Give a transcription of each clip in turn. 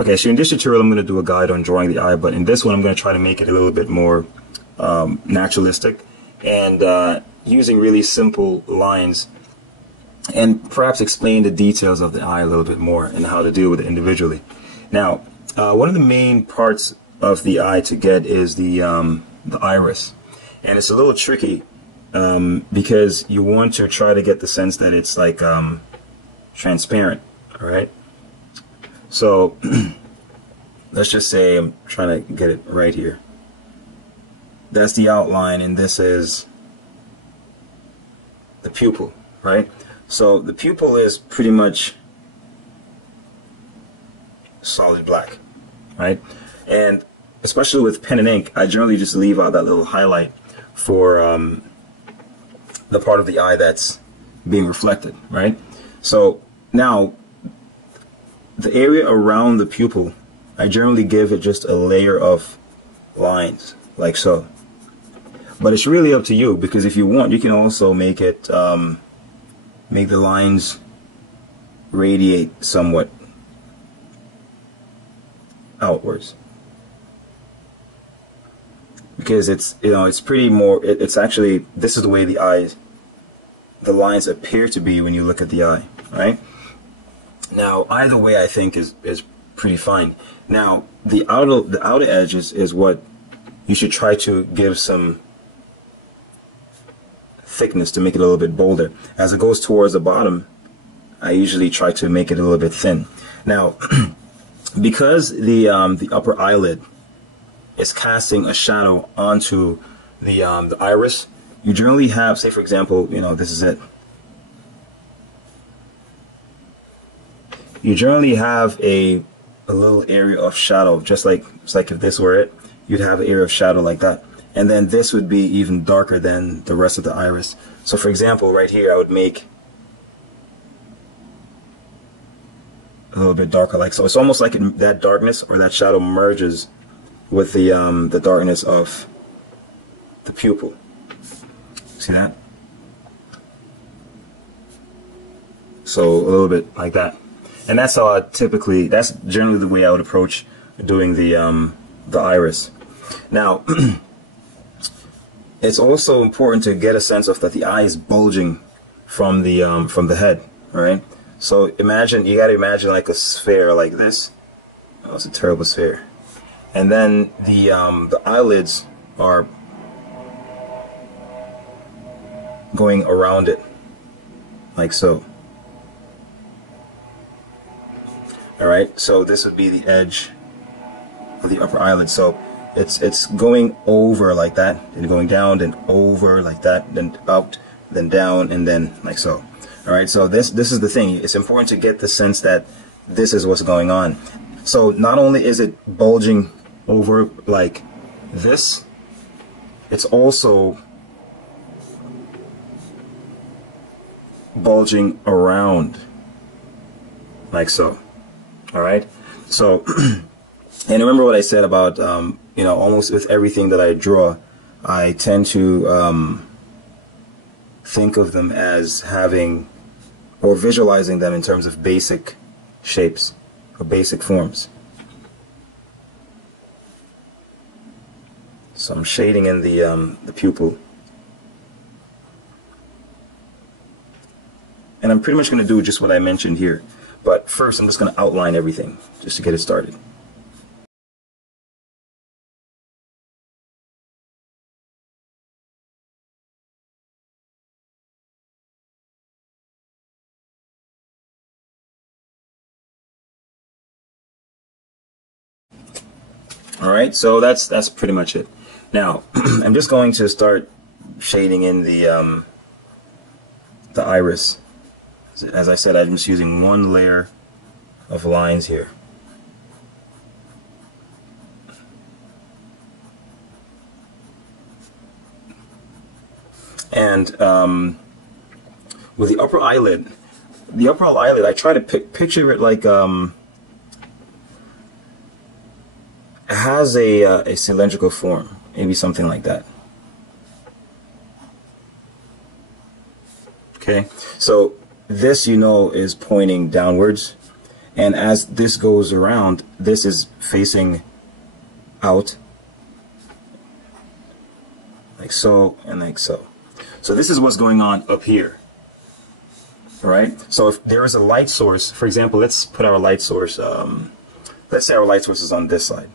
Okay, so in this tutorial, I'm going to do a guide on drawing the eye, but in this one, I'm going to try to make it a little bit more naturalistic and using really simple lines, and perhaps explain the details of the eye a little bit more and how to deal with it individually. Now, one of the main parts of the eye to get is the iris, and it's a little tricky because you want to try to get the sense that it's like transparent. All right, so let's just say I'm trying to get it right here. That's the outline, and this is the pupil, right? So the pupil is pretty much solid black, right? And especially with pen and ink, I generally just leave out that little highlight for the part of the eye that's being reflected, right? So now the area around the pupil, I generally give it just a layer of lines, like so. But it's really up to you, because if you want, you can also make it make the lines radiate somewhat outwards, because it's, you know, it's pretty more, it's actually, this is the way the lines appear to be when you look at the eye, right? Now either way I think is pretty fine. Now the outer edges is what you should try to give some thickness to make it a little bit bolder. As it goes towards the bottom, I usually try to make it a little bit thin. Now because the upper eyelid is casting a shadow onto the iris, you generally have, say for example, you know, this is it. You generally have a little area of shadow, just like, it's like if this were it, you'd have an area of shadow like that. And then this would be even darker than the rest of the iris. So for example, right here I would make a little bit darker, like so. It's almost like that darkness or that shadow merges with the darkness of the pupil. See that? So a little bit like that. And that's how that's generally the way I would approach doing the iris. Now it's also important to get a sense of that the eye is bulging from the head. All right. So imagine, you got to imagine like a sphere like this. Oh, it's a terrible sphere. And then the eyelids are going around it, like so. All right. So this would be the edge of the upper eyelid. So it's going over like that, and going down, then over like that, then out, then down, and then like so. All right, so this is the thing. It's important to get the sense that this is what's going on. So not only is it bulging over like this, it's also bulging around like so. All right, so and remember what I said about you know, almost with everything that I draw, I tend to think of them as having, or visualizing them in terms of basic shapes or basic forms. So I'm shading in the pupil, and I'm pretty much going to do just what I mentioned here. But first, I'm just going to outline everything just to get it started. All right, so that's pretty much it. Now I'm just going to start shading in the iris. As I said, I'm just using one layer of lines here. And with the upper eyelid, I try to picture it like it has a cylindrical form, maybe something like that. Okay, so this, you know, is pointing downwards, And as this goes around, this is facing out, like so and like so. So this is what's going on up here. Right? So if there is a light source, for example, let's put our light source, let's say our light source is on this side.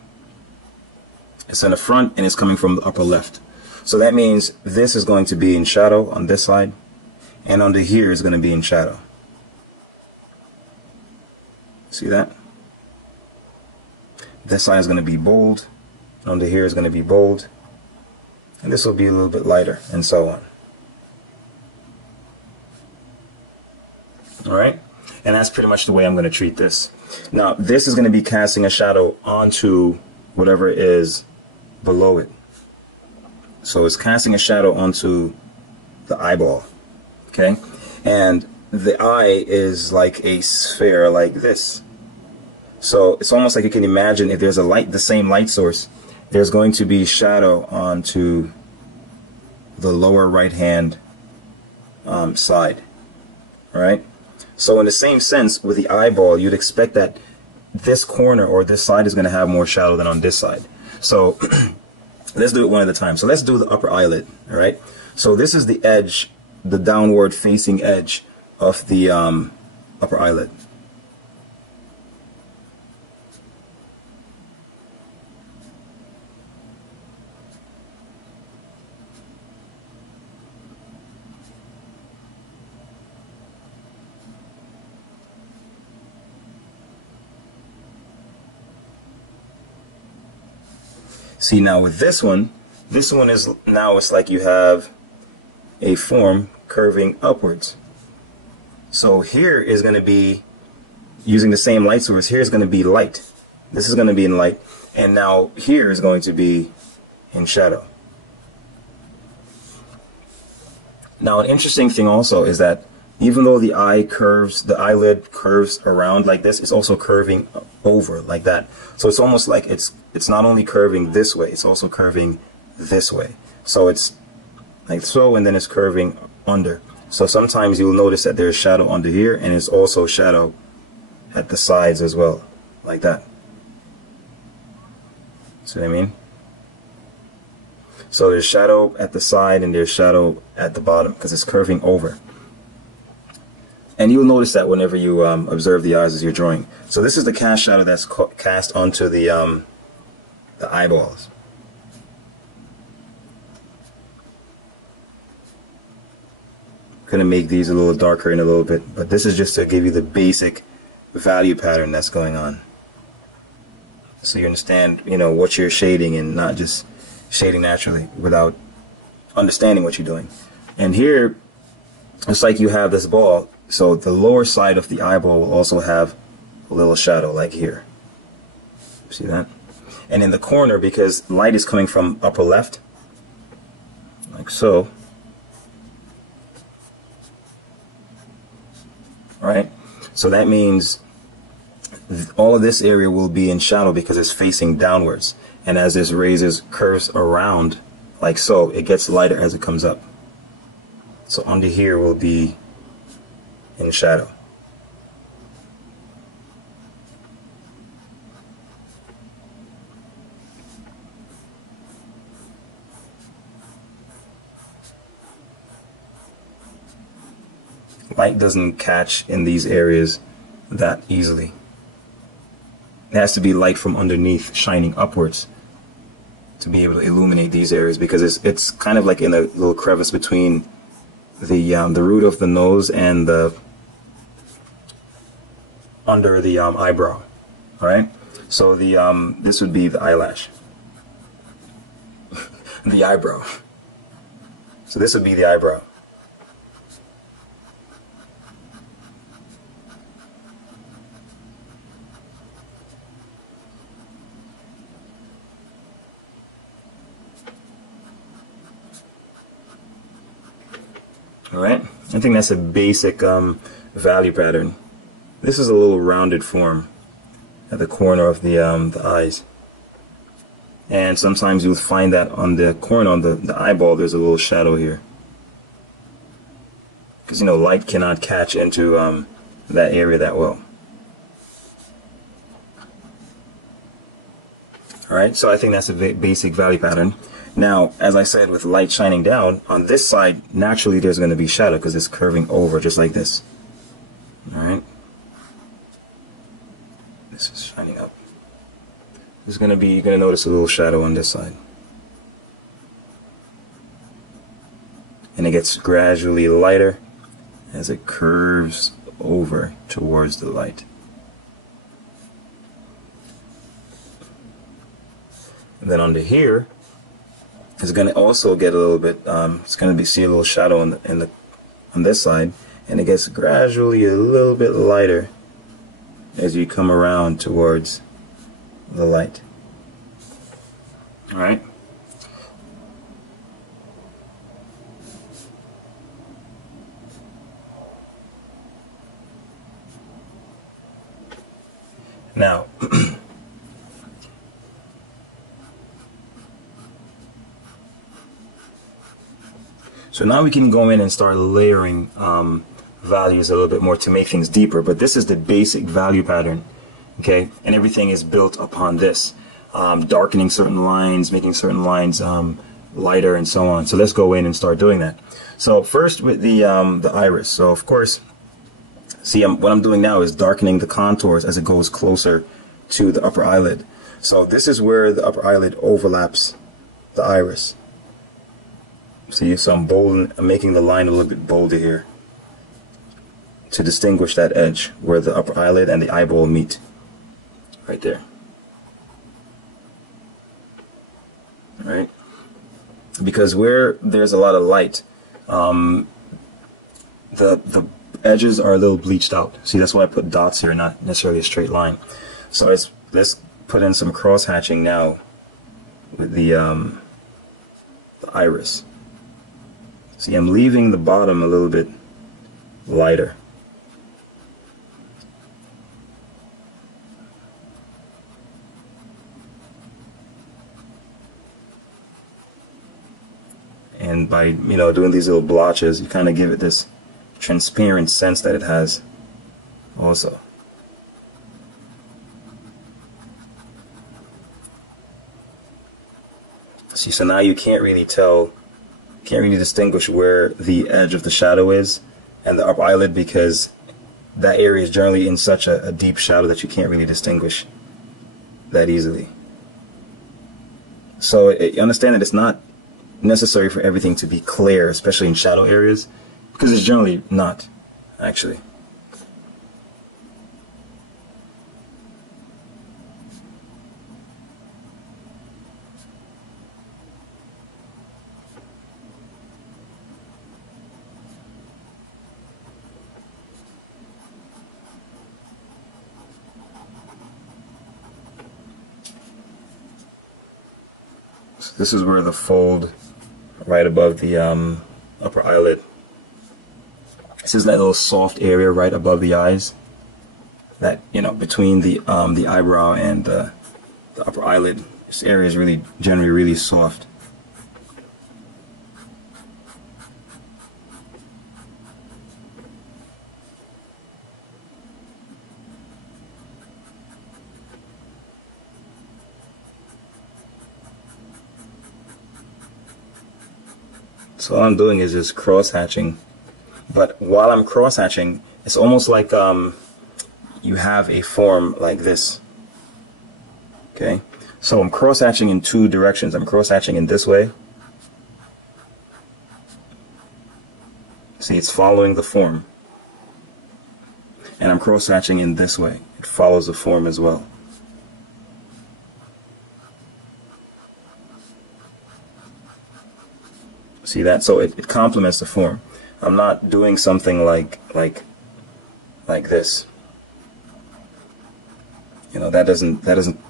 It's in the front and it's coming from the upper left. So that means this is going to be in shadow on this side, and under here is going to be in shadow. See that? This side is going to be bold, and under here is going to be bold, and this will be a little bit lighter, and so on. Alright? And that's pretty much the way I'm going to treat this. Now, this is going to be casting a shadow onto whatever is below it. So it's casting a shadow onto the eyeball. Okay? And the eye is like a sphere like this. So it's almost like you can imagine if there's a light, the same light source, there's going to be shadow onto the lower right hand side. Alright? So in the same sense, with the eyeball, you'd expect that this corner or this side is going to have more shadow than on this side. So let's do it one at a time. So let's do the upper eyelid. All right. So this is the edge, the downward facing edge of the upper eyelid. See, now with this one is, now it's like you have a form curving upwards. So here is going to be, using the same light source, here is going to be light. This is going to be in light. And now here is going to be in shadow. Now an interesting thing also is that even though the eyelid curves around like this, it's also curving over like that. So it's almost like it's not only curving this way, it's also curving this way. So it's like so, and then it's curving under. So sometimes you'll notice that there's shadow under here, and it's also shadow at the sides as well, like that. See what I mean? So there's shadow at the side and there's shadow at the bottom because it's curving over. And you'll notice that whenever you observe the eyes as you're drawing. So this is the cast shadow that's cast onto the eyeballs. Going to make these a little darker in a little bit, but this is just to give you the basic value pattern that's going on. So you understand, you know, what you're shading and not just shading naturally without understanding what you're doing. And here, it's like you have this ball. So the lower side of the eyeball will also have a little shadow like here. See that? And in the corner, because light is coming from upper left, like so. Right? So that means all of this area will be in shadow because it's facing downwards. And as this raises, curves around like so, it gets lighter as it comes up. So under here will be in shadow. Light doesn't catch in these areas that easily. It has to be light from underneath shining upwards to be able to illuminate these areas, because it's kind of like in a little crevice between the root of the nose and the under the eyebrow. All right, so the this would be the eyelash, the eyebrow. So this would be the eyebrow. All right, I think that's a basic value pattern. This is a little rounded form at the corner of the eyes. And sometimes you'll find that on the corner, on the eyeball, there's a little shadow here. Because, you know, light cannot catch into that area that well. All right, so I think that's a basic value pattern. Now, as I said, with light shining down, on this side, naturally there's going to be shadow because it's curving over just like this. All right. This is shining up. There's going to be, you're going to notice a little shadow on this side. And it gets gradually lighter as it curves over towards the light. And then under here, it's going to also get a little bit, it's going to be, see a little shadow on this side, and it gets gradually a little bit lighter as you come around towards the light. All right. Now, so now we can go in and start layering values a little bit more to make things deeper, but this is the basic value pattern, okay? And everything is built upon this, darkening certain lines, making certain lines lighter, and so on. So let's go in and start doing that. So first with the iris. So of course, see, what I'm doing now is darkening the contours as it goes closer to the upper eyelid. So this is where the upper eyelid overlaps the iris. See, so I'm making the line a little bit bolder here to distinguish that edge where the upper eyelid and the eyeball meet. Right there. Alright? Because where there's a lot of light, the edges are a little bleached out. See, that's why I put dots here, not necessarily a straight line. So let's put in some cross hatching now with the iris. See, I'm leaving the bottom a little bit lighter. And by, doing these little blotches, you kind of give it this transparent sense that it has also. See, so now you can't really distinguish where the edge of the shadow is and the upper eyelid, because that area is generally in such a deep shadow that you can't really distinguish that easily. So you understand that it's not necessary for everything to be clear, especially in shadow areas, because it's generally not, actually. So this is where the fold right above the upper eyelid. This is that little soft area right above the eyes, that between the eyebrow and the upper eyelid. This area is generally really soft. So all I'm doing is just cross-hatching, but while I'm cross-hatching, it's almost like you have a form like this. Okay, so I'm cross-hatching in two directions. I'm cross-hatching in this way. See, it's following the form. And I'm cross-hatching in this way. It follows the form as well. See that? So it complements the form. I'm not doing something like this. That doesn't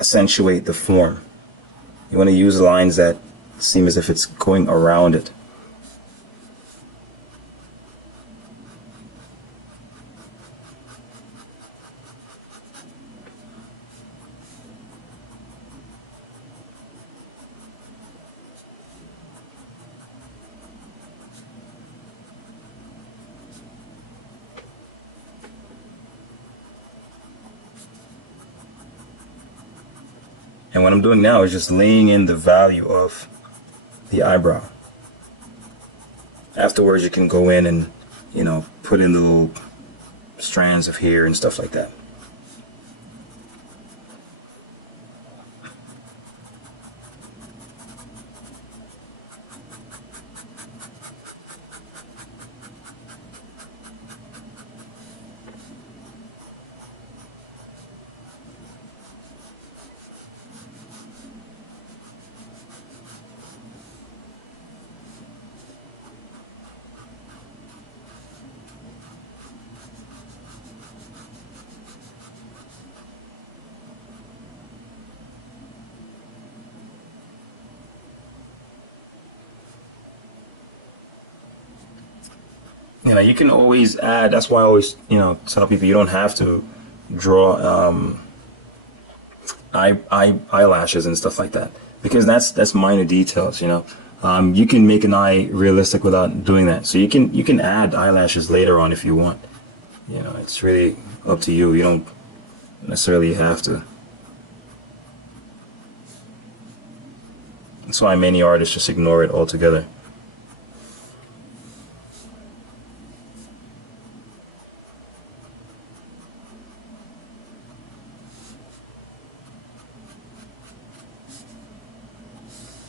accentuate the form. You want to use lines that seem as if it's going around it. And what I'm doing now is just laying in the value of the eyebrow. Afterwards, you can go in and, you know, put in the little strands of hair and stuff like that. You know, you can always add, that's why I always, you know, tell people you don't have to draw eyelashes and stuff like that, because that's minor details, you know. You can make an eye realistic without doing that. So you can add eyelashes later on if you want. You know, it's really up to you. You don't necessarily have to. That's why many artists just ignore it altogether.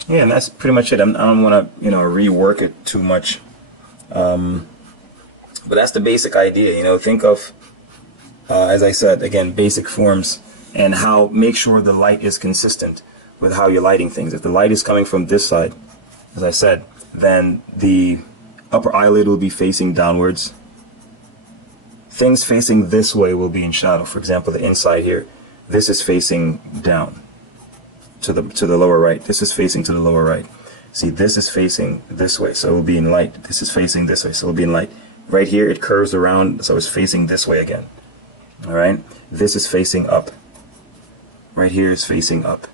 Yeah, and that's pretty much it. I don't want to, you know, rework it too much. But that's the basic idea. You know, think of, as I said, again, basic forms, and how make sure the light is consistent with how you're lighting things. If the light is coming from this side, as I said, then the upper eyelid will be facing downwards. Things facing this way will be in shadow. For example, the inside here, this is facing down to the lower right. This is facing to the lower right. See, this is facing this way, so it will be in light. This is facing this way, so it will be in light. Right here, it curves around, so it's facing this way again. All right. This is facing up. Right here is facing up.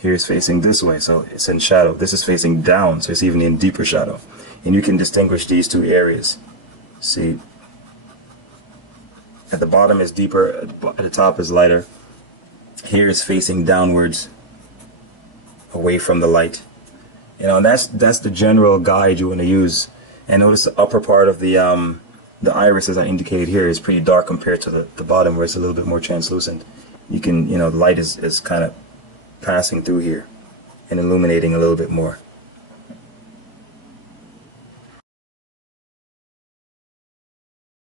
Here is facing this way, so it's in shadow. This is facing down, so it's even in deeper shadow. And you can distinguish these two areas. See, at the bottom is deeper, at the top is lighter. Here is facing downwards, away from the light. You know, and that's the general guide you want to use. And notice the upper part of the iris, as I indicated here, is pretty dark compared to the bottom, where it's a little bit more translucent. You can, you know, the light is kind of passing through here and illuminating a little bit more.